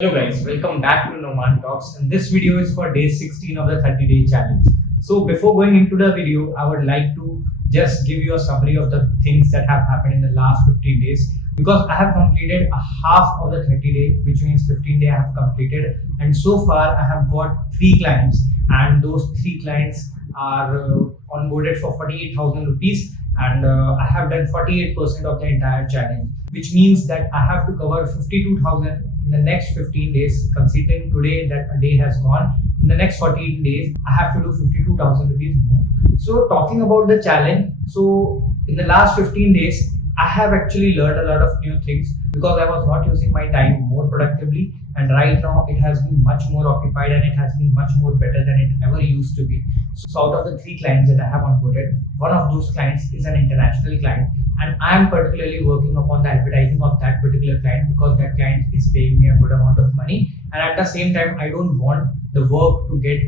Hello guys, welcome back to Noman Talks, and this video is for day 16 of the 30-day challenge. So before going into the video, I would like to just give you a summary of the things that have happened in the last 15 days because I have completed a half of the 30 day, which means 15 day I have completed, and so far I have got 3 clients, and those 3 clients are onboarded for 48,000 rupees, and I have done 48% of the entire challenge, which means that I have to cover 52,000 in the next 15 days. Considering today that a day has gone, in the next 14 days I have to do 52,000 rupees more. So talking about the challenge, so in the last 15 days I have actually learned a lot of new things because I was not using my time more productively, and right now it has been much more occupied and it has been much more better than it ever used to be. So out of the 3 clients that I have onboarded, one of those clients is an international client, and I am particularly working upon the advertising of that particular client because that client is paying me a good amount of money, and at the same time I don't want the work to get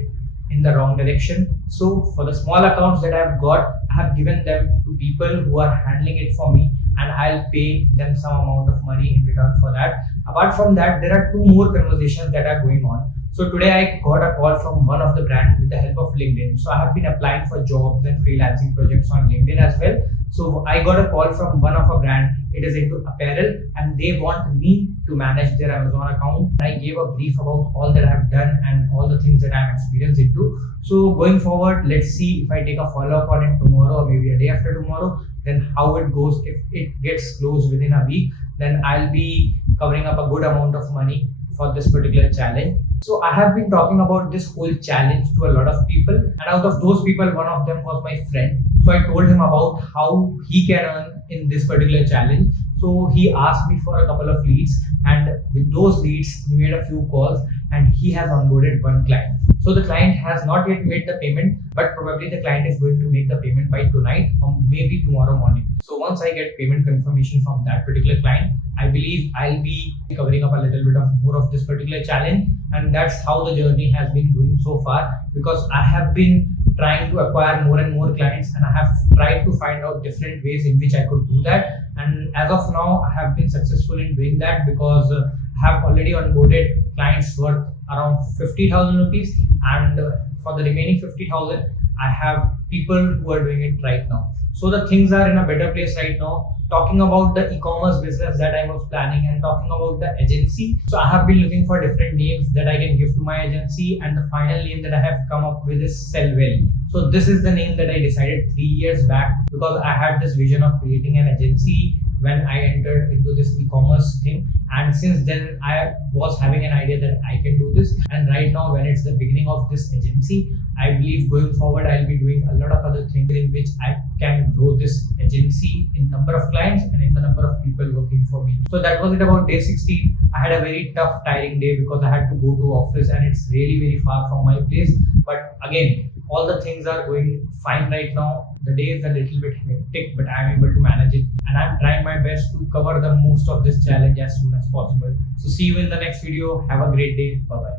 in the wrong direction. So for the small accounts that I've got, I have given them to people who are handling it for me, and I'll pay them some amount of money in return for that. Apart from that, there are 2 more conversations that are going on. So today I got a call from one of the brands with the help of LinkedIn. So I have been applying for jobs and freelancing projects on LinkedIn as well. So I got a call from one of a brand. It is into apparel, and they want me to manage their Amazon account. I gave a brief about all that I have done and all the things that I am experienced into. So going forward, let's see if I take a follow up on it tomorrow or maybe a day after tomorrow, then how it goes. If it gets closed within a week, then I'll be covering up a good amount of money for this particular challenge. So I have been talking about this whole challenge to a lot of people, and out of those people, one of them was my friend. So I told him about how he can earn in this particular challenge. So he asked me for a couple of leads, and with those leads he made a few calls and he has onboarded 1 client. So the client has not yet made the payment, but probably the client is going to make the payment by tonight or maybe tomorrow morning. So once I get payment confirmation from that particular client, I believe I'll be covering up a little bit of more of this particular challenge, and that's how the journey has been going so far, because I have been trying to acquire more and more clients, and I have tried to find out different ways in which I could do that, and as of now I have been successful in doing that because I have already onboarded clients worth around 50,000 rupees, and for the remaining 50,000 I have people who are doing it right now. So the things are in a better place right now. Talking about the e-commerce business that I was planning and talking about the agency, so I have been looking for different names that I can give to my agency, and the final name that I have come up with is Sell Well. So this is the name that I decided 3 years back because I had this vision of creating an agency when I entered into this e-commerce thing, and since then I was having an idea that I can do this, and right now when it's the beginning of this agency, I believe going forward I'll be doing a lot of other things in which I can grow this agency in number of clients and in the number of people working for me. So that was it about day 16. I had a very tough, tiring day because I had to go to office and it's really very far from my place. But again, all the things are going fine right now. The day is a little bit hectic, but I'm able to manage it, and I'm trying my best to cover the most of this challenge as soon as possible. So see you in the next video. Have a great day. Bye bye.